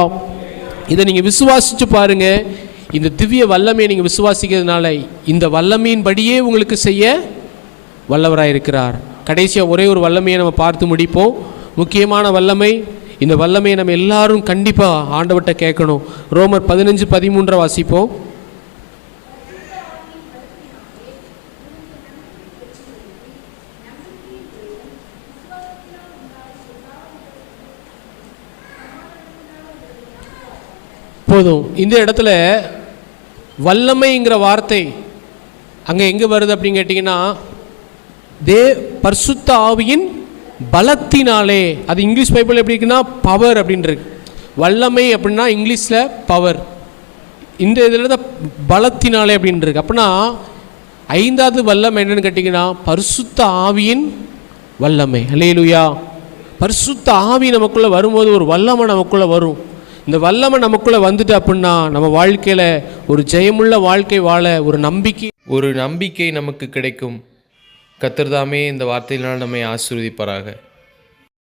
இதை நீங்கள் விசுவாசித்து பாருங்கள். இந்த திவ்ய வல்லமையை நீங்கள் விசுவாசிக்கிறதுனால இந்த வல்லமையின்படியே உங்களுக்கு செய்ய வல்லவராக இருக்கிறார். கடைசியாக ஒரே ஒரு வல்லமையை நம்ம பார்த்து முடிப்போம். முக்கியமான வல்லமை. இந்த வல்லமையை நம்ம எல்லாரும் கண்டிப்பாக ஆண்டவர்கிட்ட கேட்கணும். ரோமர் 15:13 வாசிப்போம். போதும். இந்த இடத்துல வல்லமைங்கிற வார்த்தை அங்கே எங்கே வருது அப்படின்னு கேட்டிங்கன்னா, பரிசுத்த ஆவியின் பலத்தினாலே. அது இங்கிலீஷ் பைபிள் எப்படி இருக்குன்னா பவர் அப்படின்றது. வல்லமை அப்படின்னா இங்கிலீஷில் பவர், இந்த இதில் தான் பலத்தினாலே அப்படின்றது. அப்படின்னா ஐந்தாவது வல்லமை என்னன்னு கேட்டிங்கன்னா பரிசுத்த ஆவியின் வல்லமை. அல்லேலூயா. பரிசுத்த ஆவி நமக்குள்ளே வரும்போது ஒரு வல்லமை நமக்குள்ளே வரும். இந்த வல்லமை நமக்குள்ளே வந்துட்டு அப்படின்னா நம்ம வாழ்க்கையில் ஒரு ஜெயமுள்ள வாழ்க்கை வாழ ஒரு நம்பிக்கை நமக்கு கிடைக்கும். கர்த்தர் தாமே இந்த வார்த்தையினால் நம்மை ஆசீர்வதிப்பாராக.